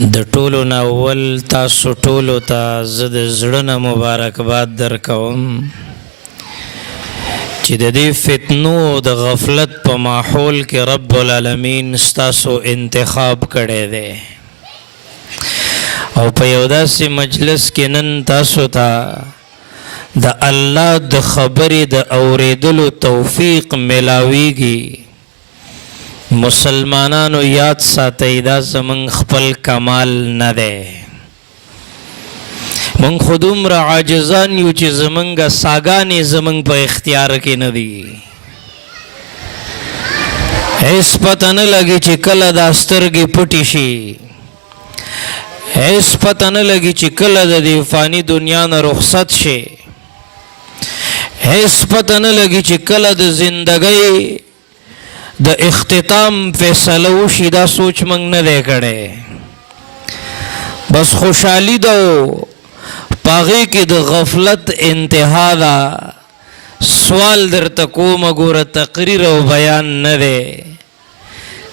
د ټولو نه اول تاسو ټولو ته زه د زړه نه مبارکباد درکوم چې د دې فتنو او د غفلت په ماحول کې رب العالمین ستاسو انتخاب کړی دی او په یو داسې مجلس کې نن تاسو ته د الله د خبرې د اورېدلو توفیق ملاویږي. مسلمانانو یاد ساتئ دا زمونږ خپل کمال نه دی. مونږ خو دومره عاجزان یو چې زمونږ ساګانې زمونږ په اختیار کې نه دي. هیڅ پته نه لګي چې کله دا سترګې پټې شي، هیڅ پته نه لګي چې کله د دې فاني دنیا نه رخصت شي، هیڅ پته نه لګي چې کله د زندګۍ د اختتام فیصله وشي. دا سوچ منګ نه دی کړی، بس خوشحالي ده او پاغې کې د غفلت انتها ده. سوال درته کوم ګوره تقریر او بیان نه دی،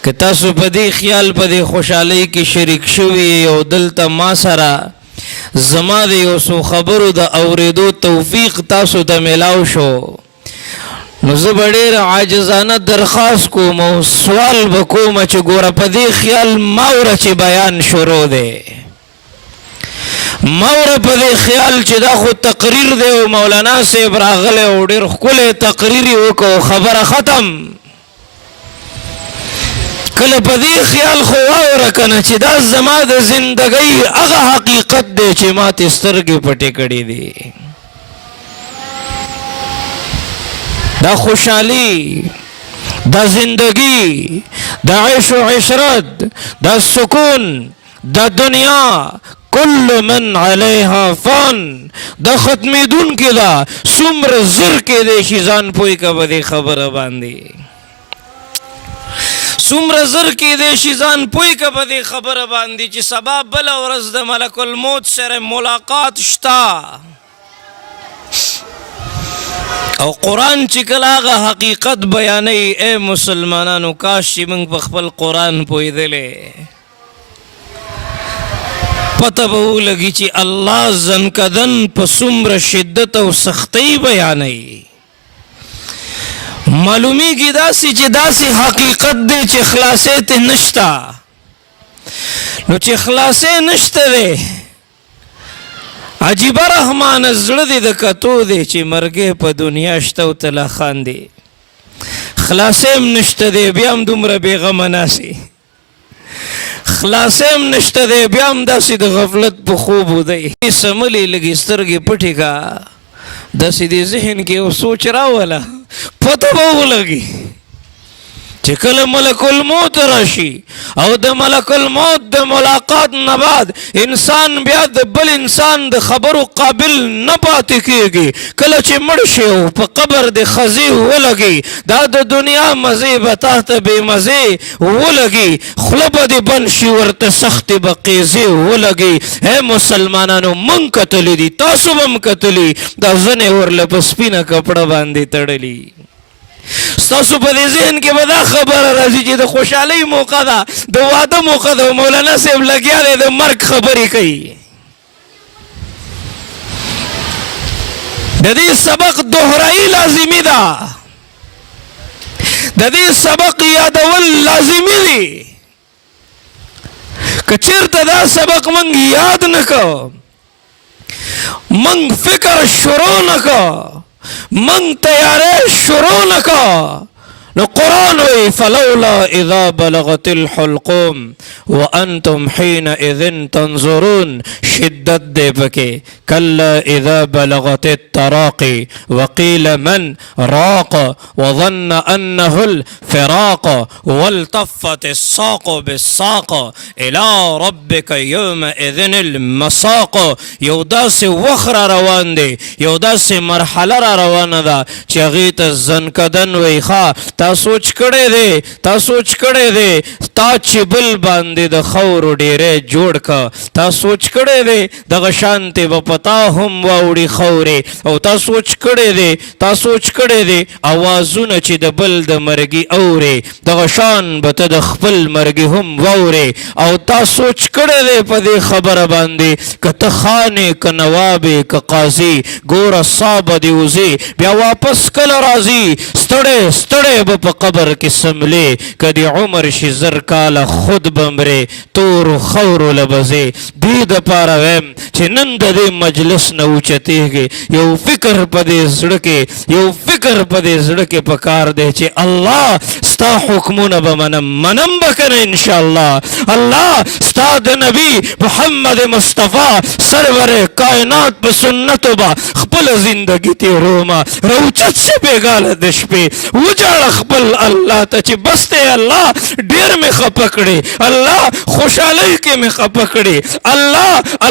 که تاسو په دې خیال په دې خوشحالۍ کې شریک شوي او دلته ما سره زما د یو څو خبرو د اورېدو توفیق تاسو ته میلاو شو، نو زه به ډېر عاجزانه درخواست کوم او سوال به کوم چې ګوره په دې خیال ماوره چې بیان شروع دی، ماوره په دې خیال چې دا خو تقریر دی او مولانا صاحب راغلی او ډېر ښکلی تقریر یې وکړو خبره ختم. کله په دې خیال خو واوره که نه چې دا زما د زندګۍ هغه حقیقت دی چې ماتې سترګې پټې کړې دي. دا خوشحالی، دا زندگی، دا عیش و عشرت، دا سکون، دا دنیا کل من علیها فان، دا ختمیدون کی دا سمر زر کے دے شیزان پوئی کا بدی خبر باندی، سمر زر کی دے شیزان پوئی کا بدی خبر باندی چی سبا بلا ورز دا ملک الموت سر ملاقات شتا. او قرآن چې کله هغه حقیقت بیانوي، اے مسلمانانو کاش چې موږ په خپل قرآن پوهېدلی، پته به ولګي چې الله زنکدن په څومره شدت او سختۍ بیانوي. معلومیږي داسې چې داسې حقیقت دی چې خلاصې ته نشته، نو چې خلاصې نشته دی عجیبه رحمانه زړه دی د کتو دی چې مرګې په دنیا شته او ته لا خاندې، خلاصې هم نشته دی بیا هم دومره بېغمه ناسې، خلاصې هم نشته دی بیا هم داسې د غفلت په خوب ودی. سملې لږې سترګې پټې کا، داسې دې ذهن کې یو سوچ راوله، پته به ولګي چې کله ملک الموت راشي او د ملک الموت د ملاقات نه بعد انسان بیا د بل انسان د خبرو قابل نه پاتې کېږي. کله چې مړ شي او په قبر د خزې ولګي، دا د دنیا مزې به تا ته بې مزې ولګي، خوله به دې بند شي ورته سختې به قیزې ولګي. اے مسلمانانو موږ کتلی دي، تاسو به هم کتلي، دا زنې ورله په سپینه کپړه باندې تړلي. ستاسو په دې ذهن کې به دا خبره راځي چې د خوشحالۍ موقع ده، د واده موقع ده، مولانا صاحب لګیا دی د مرګ خبرې کوي. د دې سبق دهرایي لازمي ده، د دې سبق یادول لازمي دي. که چېرته دا سبق موږ یاد نه کړو، موږ فکر شروع نه کړو، من تیارے شروع نکا، نو قرآن وی فلولا اذا بلغت الحلقوم وانتم حینئذ تنظرون. شدت دے پکے کلا اذا بلغت التراقی وقیل من راق وظن انه الفراق والتفت الساق بالساق الى ربك يومئذ المساق. یو داسې وخت را روان دی، یو داسې مرحله را روانه ده چې هغې ته زنکدن وی ښه تا سوچ کړی دی تا سوچ کړی دی تا چې بل باندې د خاورو ډیری جوړ کا تا سوچ کړی دی دغه شانتې به په تا هم واوړي خاورې او تا سوچ کړی دی تا سوچ کړی دی اوازونه چې د بل د مرګي اورې دغه شان به ته د خپل مرګي هم واورې او تا سوچ کړی دی په دې خبره باندې که ته خانې که نوابې که قاضي ګوره سا به دې وځې بیا واپس کله راځي ستړی ستړی به په قبر کې سملې که دې عمر شي زر کاله خود به مرې تورو خاورو له به ځې دې دپاره وایم چې نن د دې مجلس نه اوچتېږي یو فکر په دې زړه کې یو فکر په دې زړه کې پکار دی چې الله ستا حکمونه به منم به که نه انشاءالله الله ستا د نبي محمد مصطفی سرور کائنات په سنتو به خپله زندګي تېرومه راوچت شه بېګاله د شپې وجاړه خپل الله ته چې بس دی الله ډېر مې خفه کړې الله خوشحالۍ کې مې خفه کړې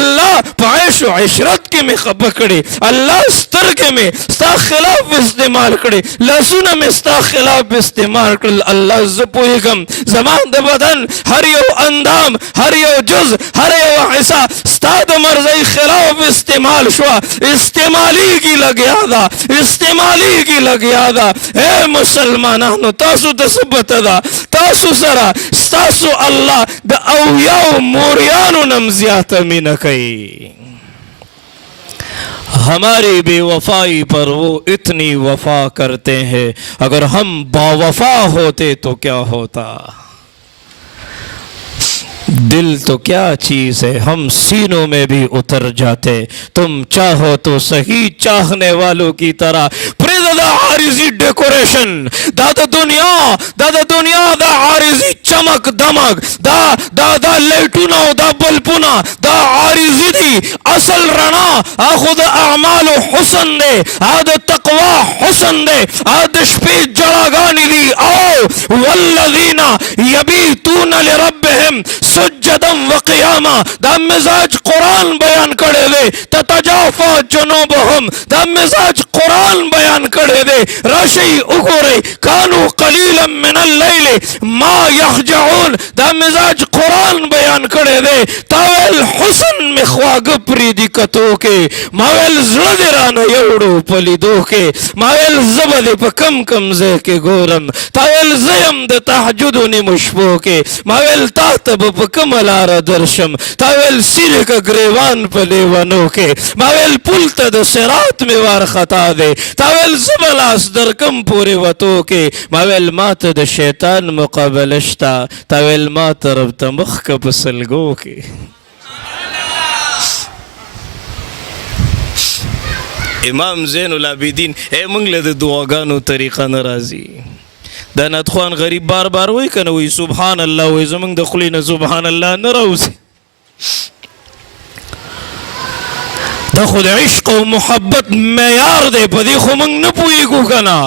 الله په عیش و عشرت کې مې خفه کړې الله سترګې مې ستا خلاف استعمال کړې لاسونه مې ستا خلاف استعمال کړل الله زه پوهېږم زما د بدن هر یو اندام هر یو جز هر یو حصه ستا د مرضۍ خلاف استعمال شوه استعمالیږي لګیا ده استعمالیږي لګیا ده ای مسلمانانو تاسو ته څه پته ده تاسو سره ستاسو الله د اویاو موریانو نم زیاته مینه کوي हमारी बेवफाई पर वो इतनी वफा करते हैं अगर हम बावफा होते तो क्या होता दिल तो क्या चीज़ है हम सीनों में भी उतर जाते तुम चाहो तो सही चाहने वालों की तरह दा आरिजी डेकोरेशन दा दुनिया दा आरिजी चमक दमक दा लेटुना दा बल्पुना दा आरिजी दी असल रना खुद अमाल हुसन दे आद तकवा हुसन दे आद शपी जड़ागानी दी आओ वल्लज़ीना यबीतूना लिरब्बिहिम सुज्जदम व क़ियामा दा मिजाज कुरान बयान करे दे ततजाफा जुनूबहुम दा मिजाज कुरान बयान करे दे राशि उगोरे कानू कलीलन मिनल लैल मा यहजऊन दा मिजाज कुरान बयान करे दे तावेल हुस्न में ख्वाग प्रीति कतो के मावेल ज़लदरान यौड़ो पलिदो के मावेल ज़बद प कम जे के गोरम तावेल ज़यम द तहज्जुद नि मुशबो के मावेल तातब प कमलार दर्शम तावेल सिर का ग्रेवान पलेवनो के मावेल पुलत द सिरात में वार खता दे तावेल ज़बलास दरकम पूरे वतो के मावेल मात द शैतान मुकाबलश्ता तावेल मात रब तमख का पसलगो के इमाम ज़ैनुल आबिदीन ए मंगले द दुआगानो तरीका नाराजी दा नतख्वान गरीब बार बार वही कन वही सुबहान अल्लाह वही जमंग दखली न सुबहान अल्लाह न राउसी दा खुद इश्क और मोहब्बत मैयार दे पदी खुमंग न पुई को कना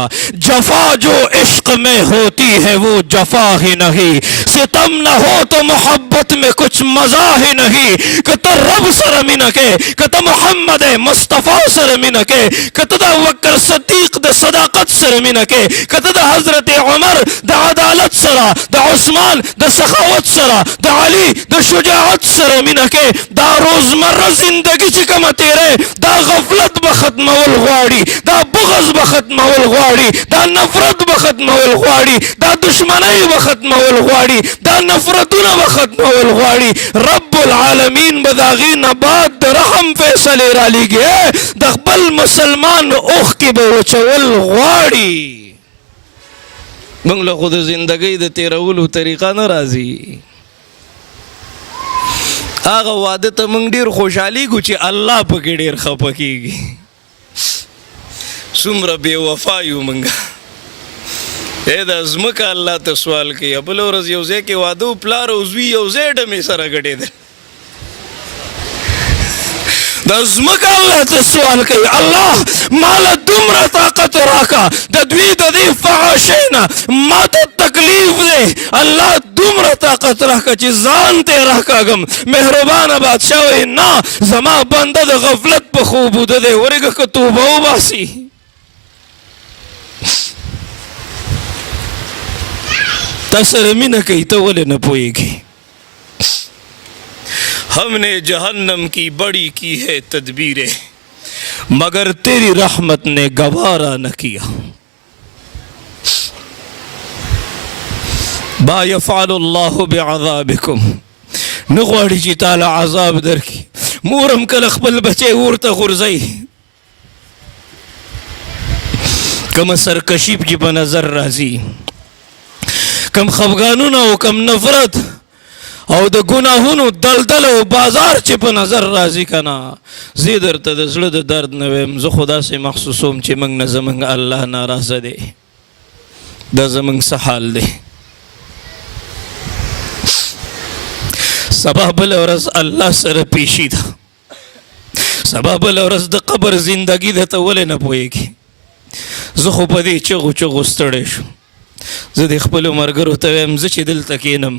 जफा जो इश्क में होती है वो जफा ही नहीं सितम न हो तो मोहब्बत में कुछ मजा ही नहीं कत रब सर मिन के कत मोहम्मद मुस्तफ़ा सर मिन के कत दा वक्र सदीक द सदाकत सर मिन के कत दा हजरत उमर द अदालत सरा द उस्मान द सखावत सरा द अली द शुजाअत सर मिन के दा रोजमर्रा जिंदगी चिकम दा गफलत बखतमवल गवाड़ी दा बुग़्ज़ बखतमवल गवाड़ी दा नफरत बखतमवल गवाड़ी दा दुश्मनी बखतमवल गवाड़ी दा नफरतुना बखतमवल गवाड़ी रब्बुल आलमीन बदागी नबाद रहम फैसले राली गे दखबल मुसलमान ओख के बवचवल गवाड़ी बंगला खुद जिंदगी द तेरवल तरीका न राजी आगा वादे त मंग ډیر خوشحالي کو چې الله پکې ډیر خپه کیږي څومره بے وفا یو منګه اې د ازمکه الله ته سوال کوي بل ورځ یو ځای کې واده پلار او زوی یو ځای ډمې سره ګډېدل د ازمکه الله ته سوال کوي الله مال دومره طاقت راکا د دوی د دې فحاشینا ماته تکلیف دی الله دومره طاقت راکا چې ځان ته راکاږم مهربانه بادشاه وایي نه زما بنده د غفلت په خوب وده دی ورېږه که توبه وباسي तसर मीना कही तो बोले न पोएगी। हमने जहन्नम की बड़ी की है तदबीरें, मगर तेरी रहमत ने गवारा न किया। मा यफ़अलुल्लाहु बिअज़ाबिकुम, नगवाड़ी जी ताला अज़ाब दर की मूरम कल खपल बचे उड़ता गुरजई कम सरकशीब की पर नजर राजी, कम खफगानू ना हो, कम नफरत और द गुनाहुनु दलदल हो बाजार चे पर नजर राजी कना ज़ीदर तद ज़लद दर्द नवेम ज़ खुदा से मखसूसोम चे मंग न ज़मंग अल्लाह नाराज़ दे द ज़मंग सहाल दे। सबबल औरस अल्लाह सर पेशी था, सबबल औरस द कब्र जिंदगी द तवले न पोएगी। ज़खो पदी चगो चगो स्तड़े शो ज़ देख पलो मरगर होता है मज़ चे दिल तकीनम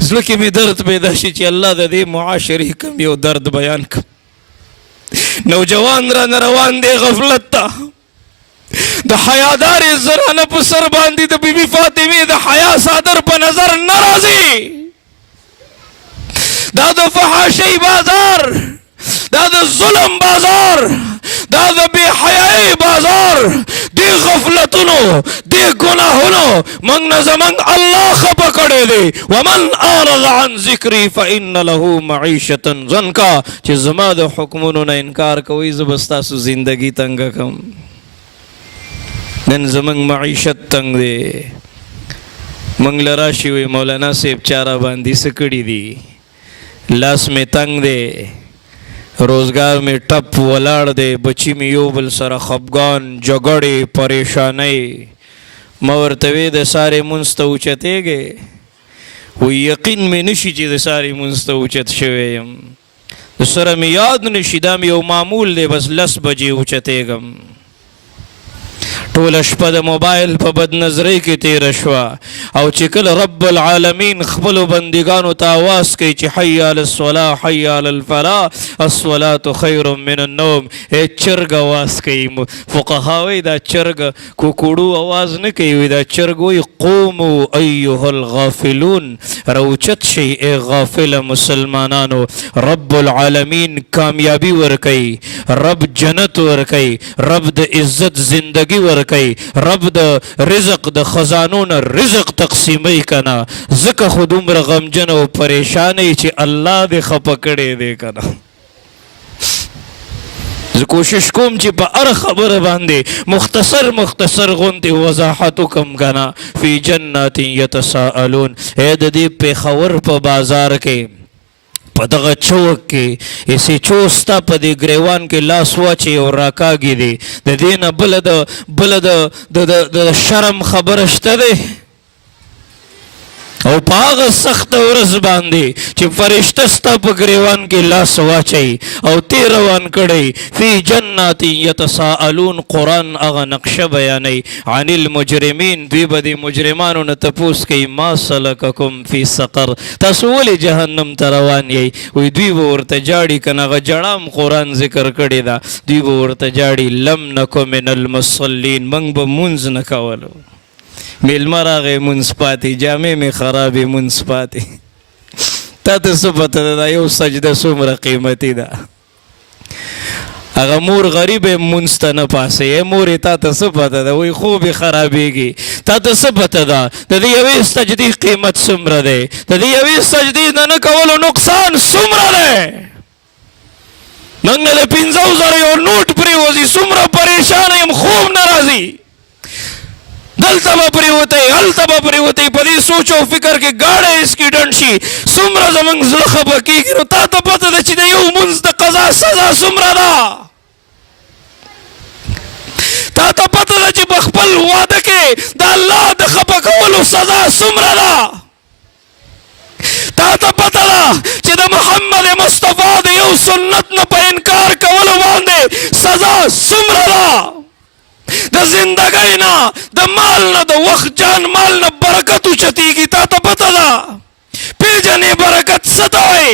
ज़लके में दर्द पैदा शी चे अल्लाह द दे मुआशरी कम यो दर्द बयान कम। नौजवान रा नरवान दे गफलत ता द हयादार ज़राना पुसर बांधी द बीबी फातिमी द हया सादर पर नजर नाराज़ी दादा फहाशी बाजार, दादा जुल्म बाजार, दादा बेहयाई बाजार, दे गफलतुनो दे गुनाहुनो मंग न ज़मंग अल्लाह खपा करे दे। वमन आरज़ अन ज़िक्री फ़इन्न लहू मईशतन ज़नका, चे ज़मा द हुक्मुनो न इनकार कोई ज़बस्ता सु जिंदगी तंग कम नन ज़मंग मईशत तंग दे। मंग लराशी हुई मौलाना से चारा बांधी सकड़ी दी, लाश में तंग दे, रोजगार में टप वलाड़ दे, बची में योबल सरा खफगान जगड़े परेशानी मवर तवेद सारे मुंस्त उचते गे वो यकीन में निशी चीज़ सारी मुंस्त उचत शवेयम सरा में याद निशिदा में यो मामूल दे बस 10 बजे उचते गम टोल अशपद मोबाइल पर बद नजरे के तेरशवा और चिकल रब्बुल आलमीन खबलो बंदिगानो तावास के च हय्या अलस सलाह हय्या अलल फलाह अस्सलातु खैरुम मिनन नौम ए चरग आवाज के फुकहावे दा चरग कुकुड़ू आवाज न के दा चरगो क़ूमू अय्युहल गाफिलून रौचत शे ए गाफिल मुसलमानानो रब्बुल आलमीन कामयाबी वर कई, रब जन्नत वर कई, रब द इज्जत जिंदगी वर कई, रब द रिज़्क़ द खजानों न रिज़्क़ तक़सीमई कना ज़का खुद उम्र गमजन और परेशानी चे अल्लाह दे खपकड़े दे कना कोशिश कोम चे पा अर खबर बांधे मुख्तसर मुख्तसर गुंते वज़ाहतु कम कना फी जन्नतिन यतसाअलून ए ददी पे खबर पा बाजार के पदगा चौक के ऐसे चोस्ता पदे ग्रेवान के लासवाचे और राकागी दे देना बलद बलद द शर्म खबरश्ता दे और पाग सख्त औरस बांधे चे फरिश्तस्ता प ग्रेवान के लासवाचे और तेरवान कड़े फी जन्नति यतसाअलून कुरान आगा नक्शा बयाने अनिल मुजरिमीन द्विबदी मुजरिमानों न तपूस के मा सलककुम फी सकर तसवली जहन्नम तरवान यही वही द्विबो और तजाड़ी कनागा जड़ाम कुरान जिक्र कड़े दा द्विबो और तजाड़ी लम नको मिनल मुसल्लीन मंग ब मुंज न कावलो मिलमरा गए मुंसपाती जामे में खराबी मुंसपाती तत सुपता दा यो सजदा सुमर कीमती दा अगर मोर गरीब है मुंस्ता न पासे ये मोर इता सुपता दा वही खूब खराबी की तत सुपता दा तदी अभी सजदी कीमत सुमर दे तदी अभी सजदी न कवलो नुकसान सुमर दे मंगले पिंजाऊ जरे और नोट परी वजी सुमर परेशान है हम खूब नाराजी दल तबापरी होते हल तबापरी होते पदी सोचो फिकर के गाड़े इसकी डंशी सुमरा जमंग ज़लखब की गिरो ता तो पता दे चिदे यू मुंज द कज़ा सज़ा सुमरा दा ता तो पता दे चि बखपल वादे के दा अल्लाह द खपा कवलो सज़ा सुमरा दा ता तो पता दा चि द मुहम्मद मुस्तफा दे यू सुन्नत न पे इनकार कवलो वांदे सज़ा सुमरा दा द जिंदगी ना द माल ना द वक्त जान माल ना बरकत उचती की ता तो पता दा पे जने बरकत सदाए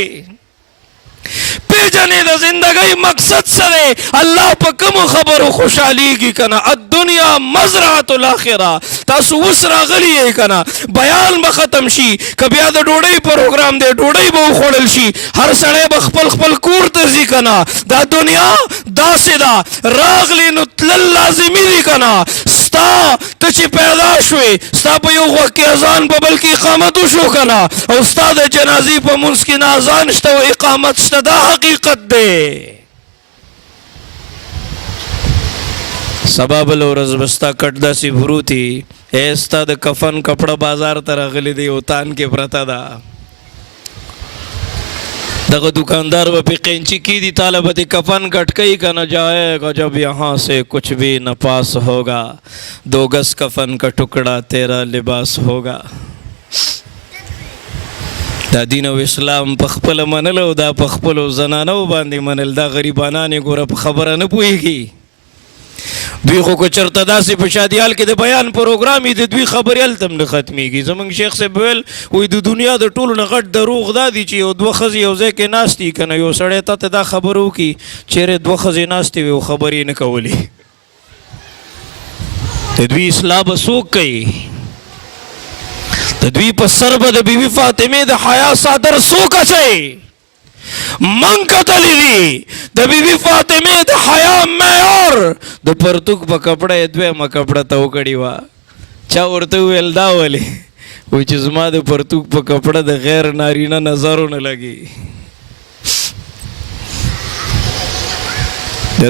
پیجنے دا زندگی مقصد سرے اللہ پا کم خبر خوشحالی کی کنا الدنیا مزرعت الاخرہ تاسو وسرا غلی ہے کنا بیان با ختم شی کبیا دا ڈوڑی پروگرام دے ڈوڑی با خوڑل شی ہر سڑے بخپل خپل کور تزی کنا دا دنیا دا سدا راغلی نتلل لازمی دی کنا ستا تچی پیدا شوی ستا پا یو وقت ازان پا بلکی اقامتو شو کنا او ستا دا جنازی پا منس کی نازان شتا و اقامت شتا دا حقیقت دے سباب الورز بستا کٹ دا سی بھرو تھی ایستا دا کفن کپڑا بازار تر اغلی دی اوتان کے پرتا دا دغه دکاندار وہ پی قینچی کی دی طالبت کفن کٹ کئی کا نہ جائے گا جب یہاں سے کچھ بھی نہ پاس ہوگا 2 گز کفن کا ٹکڑا تیرا لباس ہوگا دا دین و اسلام پخپل منلو دا پخپلو زنانو باندی منل دا غریبانانی گورا پا خبر نپوئی کی دوی خو کو چرتا دا سی پشادیال کے دے بیان پروگرامی دے دوی خبریال تم نے ختمی کی زمان شیخ سے بویل وی دو دنیا دا طول نغٹ دروغ دا دی چی او 2 خزی او زی کے ناستی کنا یو سڑے تا دا خبرو کی چیرے 2 خزی ناستی وی او خبری نکولی دوی اصلاح بسوک کئی دوی پا سرب دا بی بی فاطمه دا حیاء صادر سوکا چاہی من قتلی دی دا بی بی فاطمه دا حیاء میار دا پرتوک پا کپڑا دوی ما کپڑا تاو کڑی وا چا ورطو ویلدا والی وی چیز ما دا پرتوک پا کپڑا دا غیر نارینا نظرو نلگی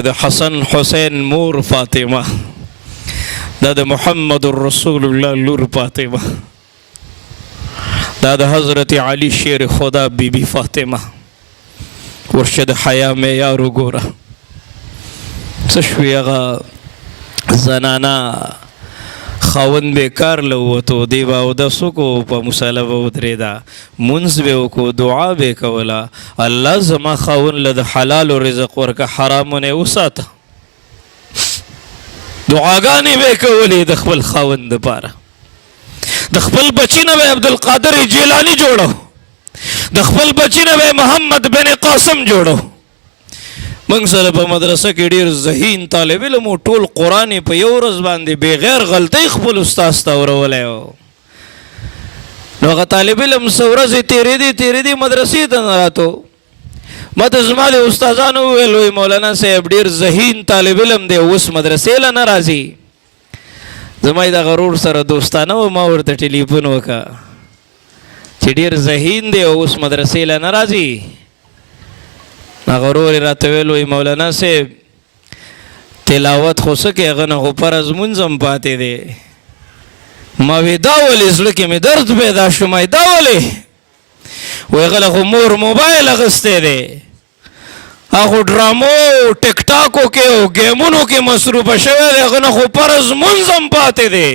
دا حسن حسین مور فاطمه دا محمد الرسول اللہ لور فاطمه دا حضرت علی شیر خدا بی بی فاطمہ ورشد حیاء میں یارو گورا سشوی اغا زنانا خاون بیکار لوتو دیبا او دا سکو پا مسالبہ ادری دا منز بے کو دعا بے کولا اللہ زما خاون لد حلال و رزق ورکا حرامو نے اساتا دعاگانی بے کولی دخبل خاون دا پارا دخبل بچی نبی عبدالقادر جیلانی جوڑو دخبل بچی نبی محمد بن قاسم جوڑو منگ سر پا مدرسہ کی دیر ذہین طالب علم ٹول قرآنی پا یو رز باندی بغیر غلطی خبل استاز تاورو لیو نو اگا طالب علم سورزی تیری دی مدرسی تنراتو مت ازمالی استازانو ویلوی مولانا صاحب دیر ذہین طالب علم دے اس مدرسی لنرازی زمائی دا غرور سر دوستانو ما ورطا ٹیلیفون وکا چی دیر ذہین دے اس مدرسی لنرازی نا غرور راتویلوی مولانا سے تلاوت خوسکے اغنا غپر از منزم پاتے دے ماوی داولی زلکی میں درد پیدا شمائی داولی وی غلق مور موبائل اغستے دے آخو ڈرامو ٹک ٹاکو کے او گیمونو کے مصروف شوے دے اغنا خو پرز منظم پاتے دے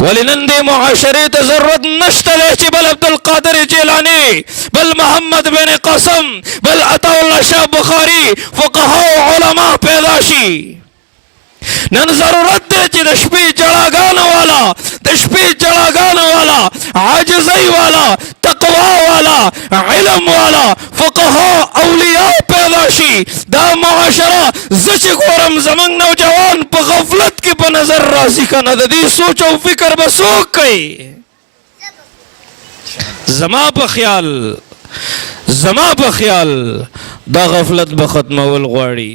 ولی نندے معاشرے تضرورت نشتا دے چی بل عبدالقادر جیلانی بل محمد بن قاسم بل عطا اللہ شاہ بخاری فقہا و علماء پیداشی نن ضرورت دے چی دشپی جڑاگانا والا دشپی جڑاگانا والا عاجزی والا تقوی والا علم والا فقہا اولیاء پیداشی دا معاشرہ زچ گورم زمان نوجوان پا غفلت کی پا نظر رازی کا ندی سوچ و فکر بسوک کئی زما پا خیال دا غفلت بختم والغواری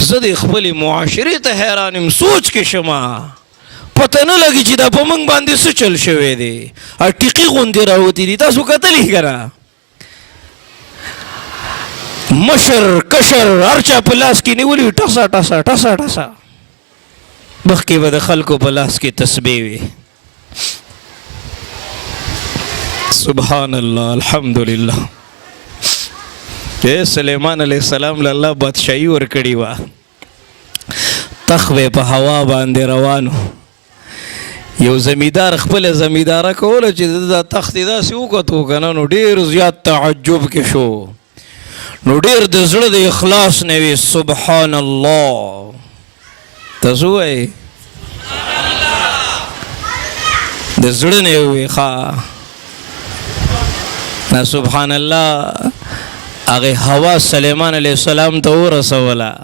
زد اخبالی معاشری تا حیرانیم سوچ کے شما پتہ نہ لگی چی دا پا منگ باندی سے چل شوے دے اور ٹیقی غندی راوتی دی تا سو قتلی کرا مشر کشر ارچا پلاس کی نیولی ٹسا ٹسا ٹسا ٹسا بخی بد خلقو پلاس کی تسبیوی سبحان اللہ الحمدللہ سلیمان علیہ السلام لاللہ بادشاہی ورکڑی وا تخوے پا ہوا باندے روانو یو زمیدار خپل زمیدارہ کولا چی دا تختی دا سی اوکتو کنا نو دیر زیاد تعجب کے شو نو دیر دزرد اخلاص نوی سبحان اللہ تسو ہے دزرد نوی خواہ نا سبحان الله هغه هوا سلیمان علیه السلام ته ورسوله.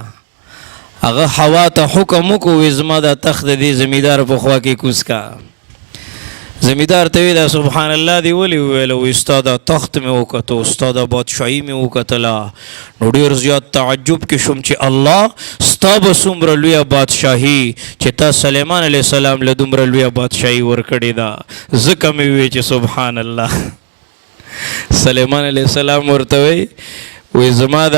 هغه هوا ته حکم وکړو زما دا تخت د دې زمیندار په خوا کې کوز کا. زمیندار ته ویل سبحان الله دی ولې وویل وایي ستا دا تخت مې وکتو ستا دا بادشاهي مې وکتله نو ډېر زیات تعجب کې شوم چې الله ستا به څومره لویه بادشاهي چې تا سلیمان علیه السلام له دومره لویه بادشاهي ورکړې ده. ځکه مې وویل چې سبحان الله. سلیمان علیه السلام ورته وایي زما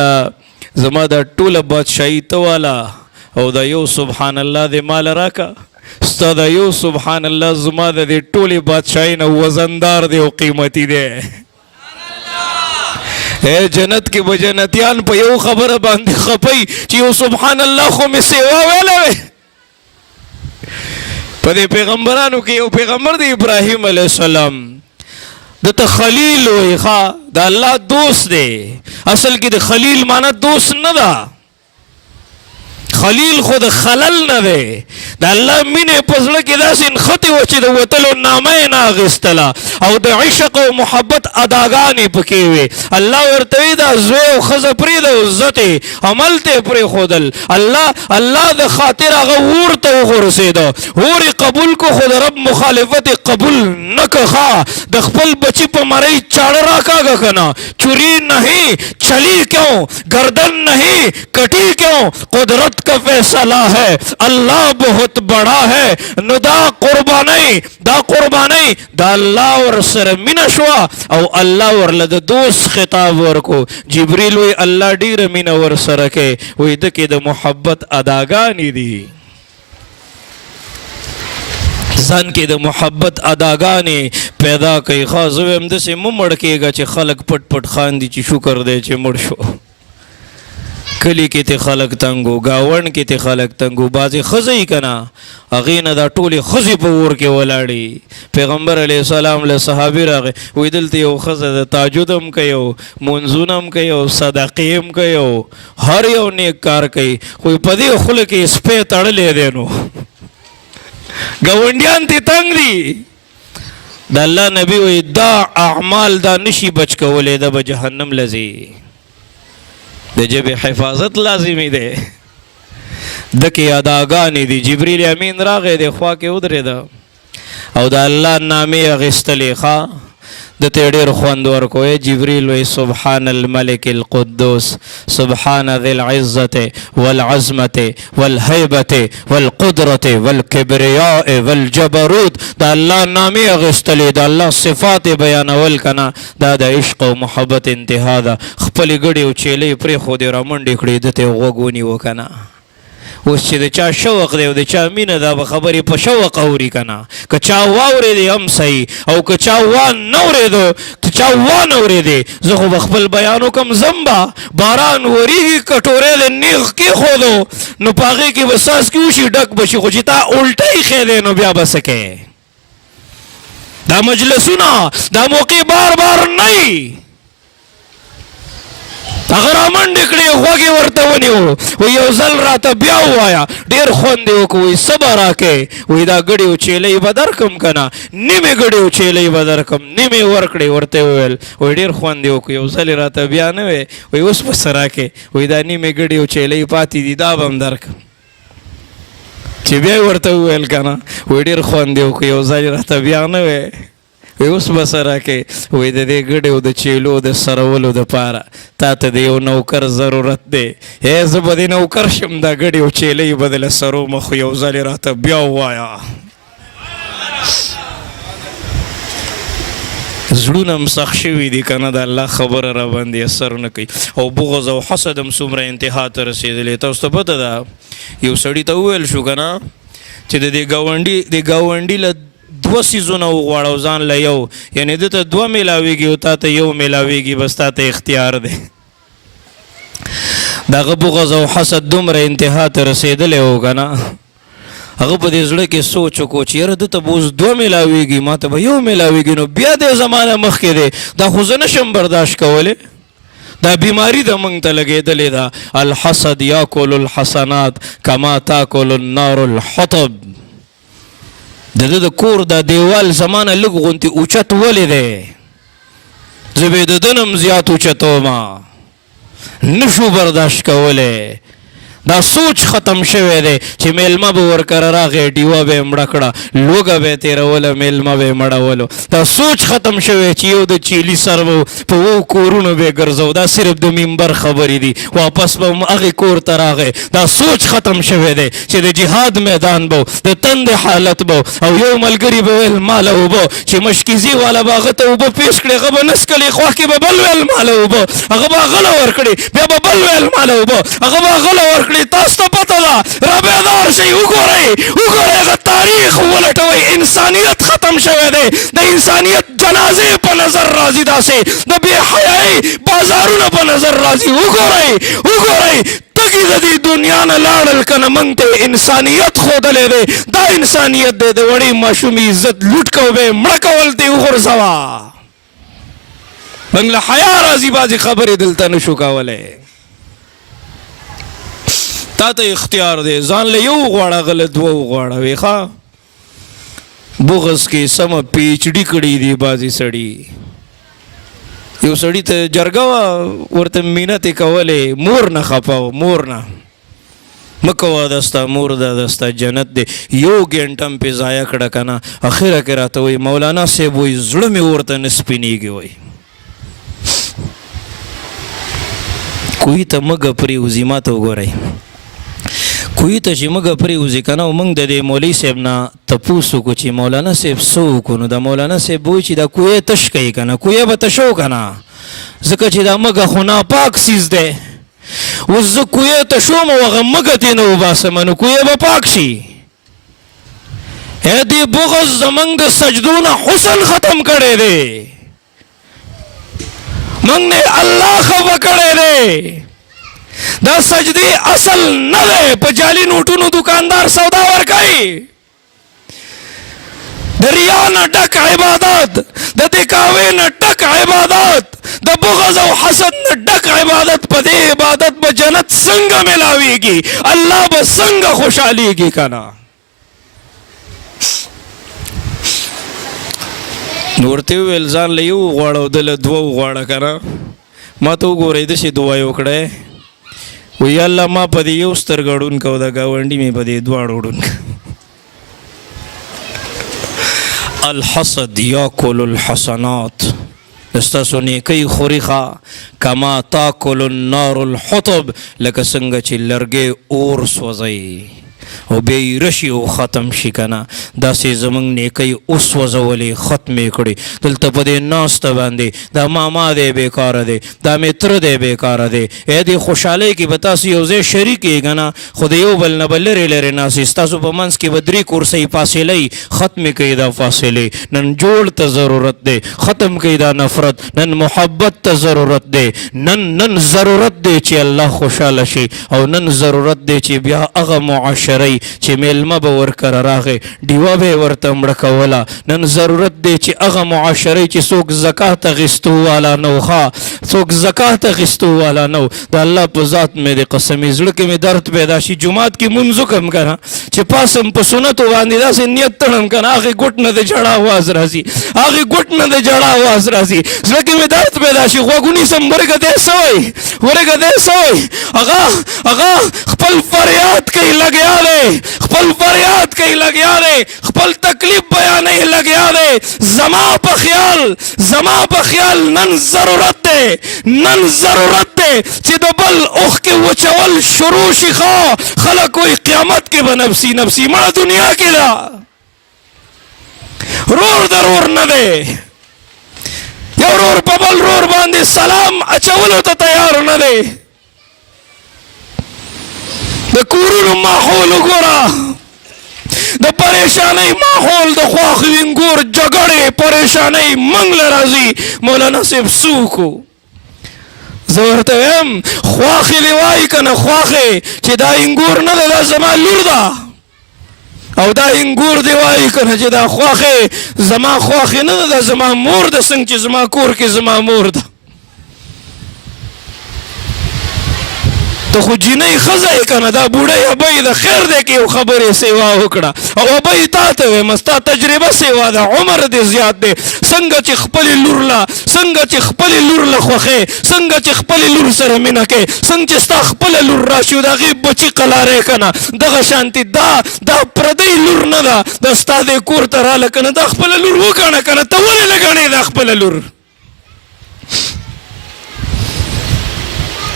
دا ټوله بادشاهي ته واله او دا یو سبحان الله دې مال راکه. ستا دا یو سبحان الله زما د دې ټولې بادشاهۍ نه وزندار دی او قیمتي دی. اے جنت کې به جنتیان په یو خبره باندې خپئ چې یو سبحان الله خو مې سیوا ویلی وی. په دې پیغمبرانو کې یو پیغمبر دی ابراهیم علیه السلام دته خلیل وی ښه د الله دوست دی. اصل کې د خلیل معنی دوست نه ده. خلیل خو د خلل نه دی. د الله مینې په زړه کې داسې نښتې وه چې د وتلو نامه یې نه اخیستله او د عشق او محبت اداګانې پکې وې. الله ورته وایي دا زوی او ښځه پرېږده او عزت یې عمل ته یې پرېښودل. الله د خاطر هغه اور ته وغورځېده. اور یې قبول کو خو د رب مخالفت یې قبول نه که. د خپل بچی په مرۍ چاړه راکاږه که نه. چوری نہیں چلی کیوں گردن نہیں کٹی کیوں قدرت کا فیصلہ ہے اللہ بہت بڑا ہے. نو دا قربانی دا الله ور سره مینه شوه او الله ورله د دوست خطاب ورکو. جبریل وی الله ډیره مینه ور سره کوي وی د کې د محبت اداګانې دي. ځان کې د محبت اداګانې پیدا کوي. ښه زه وایم داسې مه مړ کېږه چې خلک پټ پټ خاندي چې شکر دی چې مړ شو. کلی کې ته خلک تنګو گاوڼ کې ته خلک تنګو بعضې ښځې که نه هغې نه دا ټولې ښځې په اور کې ولاړې. پیغمبر علیه السلام له صحابي راغی وایي دلته یو ښځه د تهجد هم کوي او مونځونه هم کوي او صدقې هم کوي او هر یو نیک کار کوي خو په دې خوله کې سپی تړلی دی نو ګاونډیان ته تنګ دي. د الله نبي وایي دا اعمال دا نشي بچ کولی دا به جهنم لځي. د ژبې حفاظت لازمي دی. د کې اداګانې دي. جبریل امین راغی د خوا کې ودرېده او د الله نامې اخیستلې. ښه د ته ډېر خوند ورکوی. جبریل وایي سبحان الملک القدوس سبحان ذي العزة والعظمة والهيبة والقدرة والكبرياء والجبروت. د الله نامې اخیستلې د الله صفات بیانول که نه دا د عشق او محبت انتها ده. خپلې ګډې او چیلې پرېښودې رامنډې کړې ده ته یې غوږ ونیوه که نه. اوس چې د چا شوق دی او د چا مینه ده به خبرې په شوق اوري که نه. که چا واورېدې هم صحیح او که چا وانه اورېدې زه خو به خپل بیان وکړم. ځم به باران ورېږي کټوری د نیغ کېښودو نو په هغې کې به څاڅکي وشي ډک به شي خو چې تا الټه ایښی دی نو بیا به څه کوې. دا مجلسونه دا موقع بار بار نه وي. هغه رامنډې کړې غوږ یې ورته ونیو وایي یو ځل راته بیا ووایه. ډېر خوند یې وکړو وایي څه به راکې وایي دا ګډې او چیلۍ به درکړم که نه نیمې ګډې او چیلۍ به درکړم نیمې ورکړې. ورته وویل وایي ډېر خوند یې وکړو یو ځل یې راته بیا نه وی وایي اوس به څه راکې وایي دا نیمې ګډې او چیلۍ پاتې دي دا به هم درکړم. چې بیا یې ورته وویل که نه وایي ډېر خوند یې وکړو یو ځل یې راته بیا نه وی وی اوس به څه راکې وایي د دې ګډې او د چیلو د سرولو دپاره تا ته د یو نوکر ضرورت دی. زه به دې نوکر شم دا ګډې او چیلۍ به دله سرومه خو یو ځل یې راته بیا ووایه. زړونه هم سخت شوي دي که نه د الله خبره را باندې اثر نه کوي او بغض او حسد هم څومره انتها ته رسېدلی. تاسو ته پته ده یو سړي ته وویل شو که نه چې د ګاونډي له دوه څیزونه وغواړه ځان له یو یعنې ده ته دوه میلاویږي او تا ته یو میلاویږي بس تا ته اختیار دی. د هغه بغض او حسد دومره انتها ته رسېدلی و که نه هغه په دې زړه کې سوچ وکړو چې یاره ده ته به اوس دوه میلاویږي ما ته به یو میلاویږي نو بیا دې زمانه مخکې دی دا خو زه نشم برداشت کولی. دا بیماری د موږ ته لګېدلې ده. الحسد یاکل الحسنات کما تاکل النار الحطب. د ده د کور دا دیوال زمانه لږ غوندې اوچت ولې دی زه به د ده نم زیات اوچتومه نشو برداشت کولی دا سوچ ختم شوی دی چې میلمه به ورکره راغی ډیوه به یې مړه کړه لوږه به یې تېروله میلمه به یې مړولو دا سوچ ختم شوی چې یو د چیلي سر به په وو کورونو به یې ګرځو دا صرف د منبر خبرې دي واپس به هم هغې کور ته راغی دا سوچ ختم شوی دی چې د جهاد میدان به د تندې حالت به او یو ملګري به ویل ماله اوبه چې مشکیزي والا به هغه ته اوبه پیش کړې هغه به نسکلې خوا کې به بل ویل ماله اوبه هغه به هغه له ورکړې بیا به بل ویل ماله اوبه هغه به هغه له ورکړې تاسو ته پته ده را بیدار شئ وګورئ هغه تاریخ ولټوئ انسانیت ختم شوی دی د انسانیت جنازې په نظر راځي داسې د بې حیایۍ بازارونه په نظر راځي وګورئ تګي د دې دنیا نه لاړل که نه موږ ته انسانیت ښودلی دی دا انسانیت دی د وړې ماشومې عزت لوټ کو به یې مړه کول ته یې وغورځوه موږ له حیا راځي بعضې خبرې دلته نشو کولی تا ته اختیار دی ځان له یو غواړه غله دوه وغواړه وی ښه بغض کې سمه پی ایچ ډي کړي دي بعضې سړي یو سړي ته جرګه وه ورته مینت یې کولې مور نه خفه مور نه مه کوه دا ستا مور ده دا ستا جنت دی یو ګنټه م پې ضایع کړه که نه اخره کې راته وایي مولانا صاحب وایي زړه مې ورته نه سپینېږي وایي کوی ته مږه پرېوځي ما ته وګورئ کوی ته چې مږه پرېوځي که نه او موږ د دې مولوي صاحب نه تپوس وکړو چې مولانا صاحب څه وکړو نو د مولانا صاحب وایي چې دا کوی تش کوي که نه کوی به تشو که نه ځکه چې دا مږه خو ناپاک څیز دی اوس زه کوی تشوم او هغه مږه ترې نه وباسم نو کوی به پاک شي دې بغض زموږ د سجدو نه حسن ختم کړی دی موږ نه الله خفه کړی دی دا سجدی اصل نه دی په جعلي نوټونو دکاندار سودا ورکوي د ریا نه ډک عبادت د دکاوې نه ډک عبادت د بغض او حسد نه ډک عبادت په دې عبادت به جنت څنګه ملاویږي الله به څنګه خوشحالیږي که نه نو ورته یې وویل ځان له یو وغواړه او ده له دوه وغواړه که نه ما ته وګورئ داسې دعا یې وکړی وی الله ما په دې یو سترګه ړوند که او دا ګاونډي مې په دې دواړو ړوند که الحسد یاکل الحسنات ستاسو نیکۍ خوري ښه کما تاکل النار الحطب لکه څنګه چې لرګی اور سوځوي او بیا یې رشي او ختم شي که نه داسې زموږ نیکۍ وسوځولې ختمې کړې دلته په دې ناسته باندې دا ماما دی بېکاره دی دا متره دی بېکاره دی دې خوشحالۍ کې به تاسو یو ځای شریک یې که نه خو د یو بل نه به لرې لرې ناستئ ستاسو په منځ کې به 3 کورسۍ فاصلې ختمې کوي دا فاصلې نن جوړ ته ضرورت دی ختم کوي دا نفرت نن محبت ته ضرورت دی نن ضرورت دی چې الله خوشحاله شي او نن ضرورت دی چې بیا هغه معاشرې چې میلمه به ورکره راغی ډیوه به یې ورته مړه کوله نن ضرورت دی چې هغه معاشرې چې څوک زکات اخیستو والا نه و ښه څوک زکات اخیستو والا نه و د الله په ذات مې د قسمې زړه کې مې درد پیدا شي جومات کې مونځ وکړم که نه چې پاسم په سنتو باندې داسې نیت تړم که نه هغې ګوټ نه د ژړا اواز راځي هغې ګوټ نه د ژړا اواز راځي زړه کې مې درد پیدا شي غوږ ونیسم ورېږه دی څه وایي ورېږه دی څه وایي هغه خپل فریاد کوي لګیا دی خپل فریاد کوي لګیا دی خپل تکلیف بیانوي لګیا دی زما په خیال نن ضرورت دی چې د بل اوښکې وچول شروع شي ښه خلک وایي قیامت کې به نفسي مړه دنیا کې ده رور د رور نه دی یو رور په بل رور باندې سلام اچولو ته تیار نه دی د کورونو ماحول وګوره د پریشانۍ ماحول د خواښې وینګور جګړې پریشانۍ موږ له راځي مولانا صاحب څه وکړو زه ورته ویم خواښې دې وایي که نه خواښې چې دا انګور نه ده دا زما لور ده او دا انګور دې وایي که نه چې دا خواښې زما خواښې نه ده دا زما مور ده څنګه چې زما کور کې زما مور ده ته خو جینۍ ښځه یې که نه دا بوډۍ ابۍ د خیر دی که یو خبرې سیوا وکړه او ابۍ تا ته وایم ستا تجربه سیوا ده عمر دې زیات دی څنګه چې خپلې لور له خوښې څنګه چې خپلې لور سره مینه کوې څنګه چې ستا خپله لور راشي او د هغې بچي قلارې که نه دغه شانتې دا پردۍ لور نه ده دا ستا دې کور ته راله که نه دا خپله لور وګڼه که نه ته ولې نه ګڼې دا خپله لور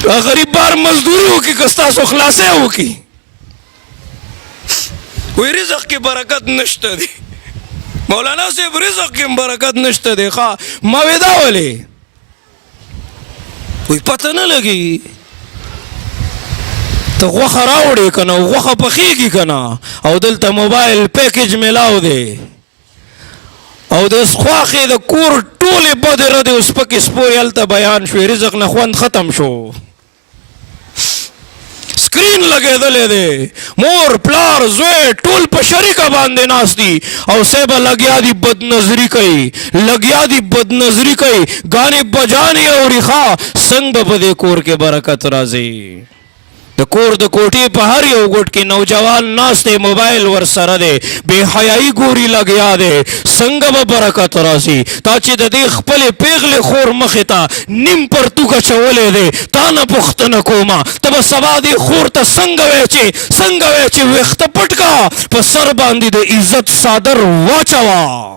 غریب بار مزدوری وکړي که ستاسو خلاصی وکړي وی رزق کې برکت نشته دی مولانا صاحب رزق کې برکت نشته دی ښه ما وی دا ولې وی پته نه لګي ته غوښه راوړې که نه غوښه پخېږي که نه او دلته موبایل پیکیج میلاو دی او د خواښې د کور ټولې بدې ردې اوس پکې سپورې هلته بیان شوې رزق نه خوند ختم شو سکرین لګېدلی دی مور پلار زوی ټول په شریکه باندې ناست دي او صاحبه لګیا دي بدنظري کوي ګانې بجانې اوري ښه څنګه به په دې کور کې برکت راځي د کور د کوټې په هر یو ګوټ کې نوجوان ناست دی موبایل ورسره دی بې حیایي ګوري لګیا دی څنګه به برکت راځي تا چې د دې خپلې پیغلې خور مخې ته نیم پرتوګ اچولی دی تا نه پوښتنه کومه ته به سبا دې خور ته څنګه وایې چې ویښته پټ کا په سر باندې د عزت صادر واچوه